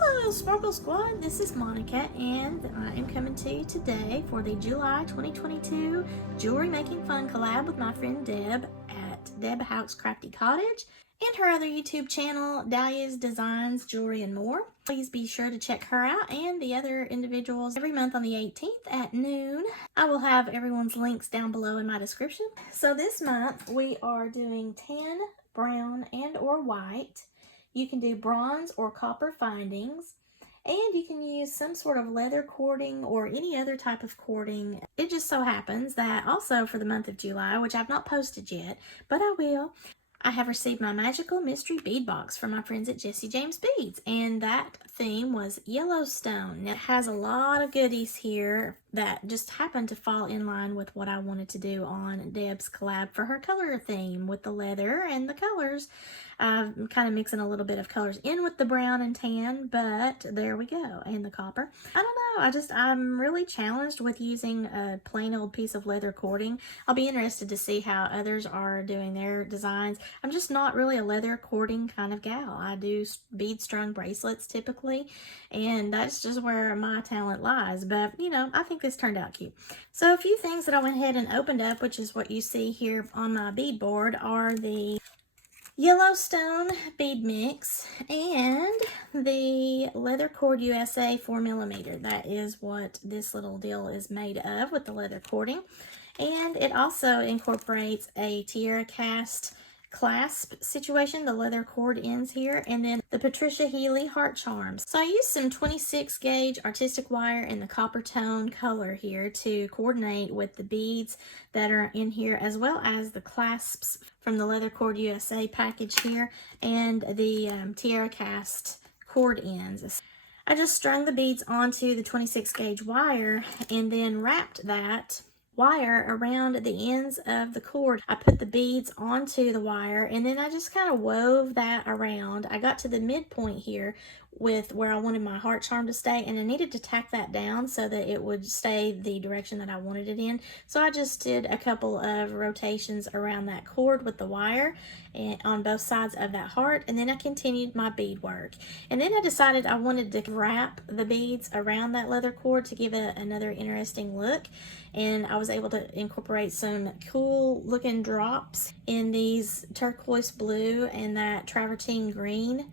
Hello Sparkle Squad, this is Monica and I am coming to you today for the July 2022 Jewelry Making Fun collab with my friend Deb at Deb Houck's Crafty Cottage and her other YouTube channel, Dahlia's Designs, Jewelry and More. Please be sure to check her out and the other individuals every month on the 18th at noon. I will have everyone's links down below in my description. So this month we are doing tan, brown, and or white. You can do bronze or copper findings, and you can use some sort of leather cording or any other type of cording. It just so happens that also for the month of July, which I've not posted yet, but I will, I have received my magical mystery bead box from my friends at Jesse James Beads, and that theme was Yellowstone. It has a lot of goodies here that just happened to fall in line with what I wanted to do on Deb's collab for her color theme with the leather and the colors. I'm kind of mixing a little bit of colors in with the brown and tan, but there we go, and the copper. I don't know, I'm really challenged with using a plain old piece of leather cording. I'll be interested to see how others are doing their designs. I'm just not really a leather cording kind of gal. I do bead strung bracelets typically, and that's just where my talent lies. But you know, I think this turned out cute. So a few things that I went ahead and opened up, which is what you see here on my bead board, are the Yellowstone bead mix and the leather cord USA 4mm. That is what this little deal is made of with the leather cording. And it also incorporates a tiara cast clasp situation, the leather cord ends here, and then the Patricia Healey heart charms. So I used some 26 gauge artistic wire in the copper tone color here to coordinate with the beads that are in here, as well as the clasps from the Leather Cord USA package here and the tiara cast cord ends. I just strung the beads onto the 26 gauge wire and then wrapped that wire around the ends of the cord. I put the beads onto the wire and then I just kind of wove that around. I got to the midpoint here with where I wanted my heart charm to stay, and I needed to tack that down so that it would stay the direction that I wanted it in. So I just did a couple of rotations around that cord with the wire and on both sides of that heart, and then I continued my bead work. And then I decided I wanted to wrap the beads around that leather cord to give it another interesting look, and I was able to incorporate some cool looking drops in these turquoise blue and that travertine green.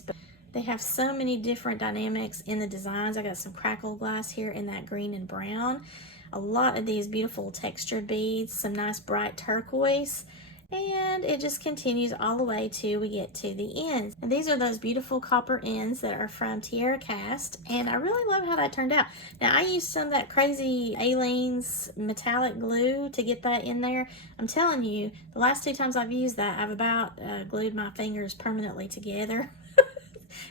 They have so many different dynamics in the designs. I got some crackle glass here in that green and brown. A lot of these beautiful textured beads, some nice bright turquoise, and it just continues all the way till we get to the ends. And these are those beautiful copper ends that are from Tiara Cast, and I really love how that turned out. Now I used some of that crazy Aleene's metallic glue to get that in there. I'm telling you, the last 2 times I've used that, I've about glued my fingers permanently together.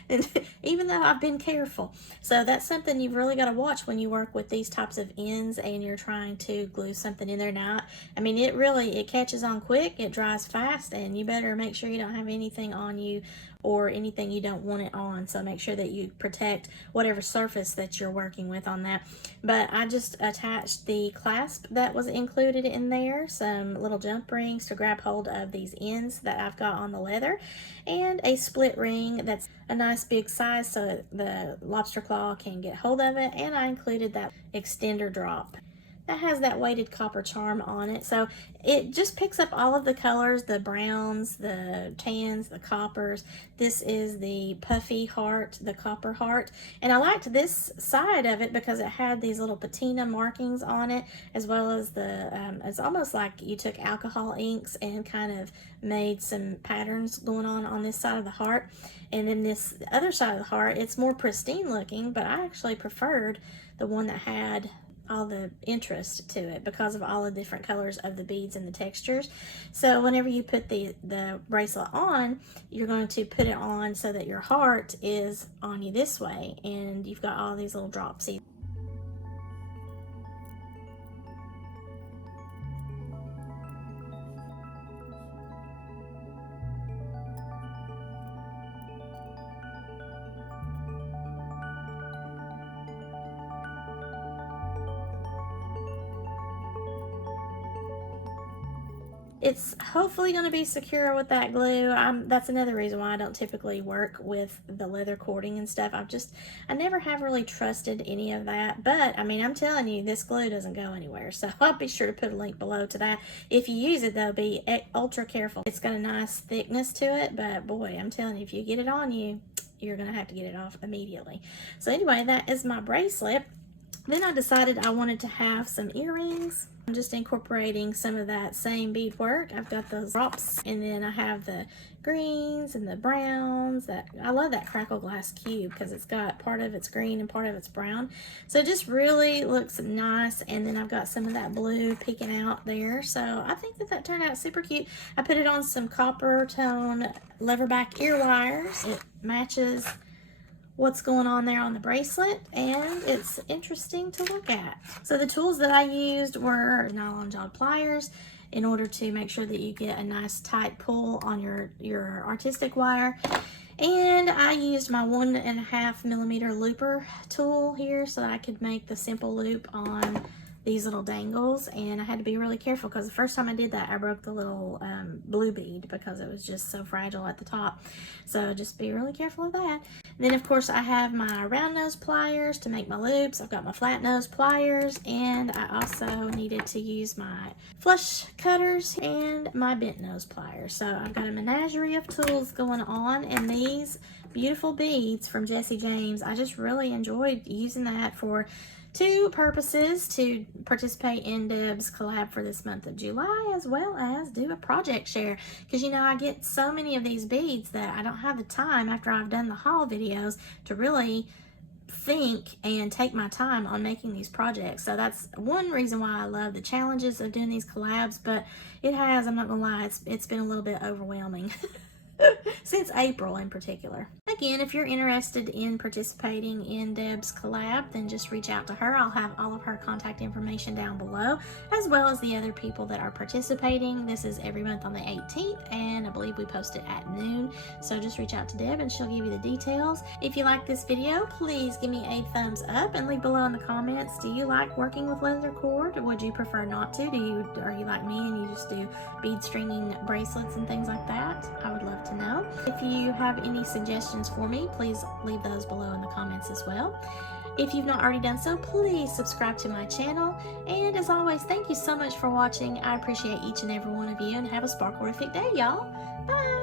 And even though I've been careful. So that's something you've really got to watch when you work with these types of ends and you're trying to glue something in there. Now, I mean, it catches on quick, it dries fast, and you better make sure you don't have anything on you or anything you don't want it on. So make sure that you protect whatever surface that you're working with on that. But I just attached the clasp that was included in there, some little jump rings to grab hold of these ends that I've got on the leather, and a split ring that's a nice big size so the lobster claw can get hold of it. And I included that extender drop that has that weighted copper charm on it, so it just picks up all of the colors, the browns, the tans, the coppers. This is the Puffy Heart, the copper heart, and I liked this side of it because it had these little patina markings on it, as well as the it's almost like you took alcohol inks and kind of made some patterns going on this side of the heart. And then this other side of the heart, it's more pristine looking, but I actually preferred the one that had all the interest to it because of all the different colors of the beads and the textures. So whenever you put the bracelet on, you're going to put it on so that your heart is on you this way, and you've got all these little drops. It's hopefully going to be secure with that glue. That's another reason why I don't typically work with the leather cording and stuff. I never have really trusted any of that. But, I mean, I'm telling you, this glue doesn't go anywhere. So I'll be sure to put a link below to that. If you use it, though, be ultra careful. It's got a nice thickness to it. But, boy, I'm telling you, if you get it on you, you're going to have to get it off immediately. So, anyway, that is my bracelet. Then I decided I wanted to have some earrings. I'm just incorporating some of that same bead work. I've got those drops, and then I have the greens and the browns. I love that crackle glass cube because it's got part of it's green and part of it's brown. So it just really looks nice. And then I've got some of that blue peeking out there. So I think that turned out super cute. I put it on some copper tone leverback ear wires. It matches what's going on there on the bracelet, and it's interesting to look at. So the tools that I used were nylon jawed pliers in order to make sure that you get a nice tight pull on your artistic wire. And I used my 1.5 millimeter looper tool here so that I could make the simple loop on these little dangles. And I had to be really careful because the first time I did that, I broke the little blue bead because it was just so fragile at the top. So just be really careful of that. And then of course I have my round nose pliers to make my loops. I've got my flat nose pliers, and I also needed to use my flush cutters and my bent nose pliers. So I've got a menagerie of tools going on, and these beautiful beads from Jessie James, I just really enjoyed using that for two purposes: to participate in Deb's collab for this month of July, as well as do a project share, because you know I get so many of these beads that I don't have the time after I've done the haul videos to really think and take my time on making these projects. So that's one reason why I love the challenges of doing these collabs, but it has, I'm not gonna lie, it's been a little bit overwhelming. Since April in particular. Again, if you're interested in participating in Deb's collab, then just reach out to her. I'll have all of her contact information down below, as well as the other people that are participating. This is every month on the 18th, and I believe we post it at noon. So just reach out to Deb and she'll give you the details. If you like this video, please give me a thumbs up and leave below in the comments. Do you like working with leather cord? Would you prefer not to? Are you like me and you just do bead stringing bracelets and things like that? I would love to know. If you have any suggestions for me, please leave those below in the comments as well. If you've not already done so, please subscribe to my channel. And as always, thank you so much for watching. I appreciate each and every one of you, and have a sparklerific day, y'all. Bye!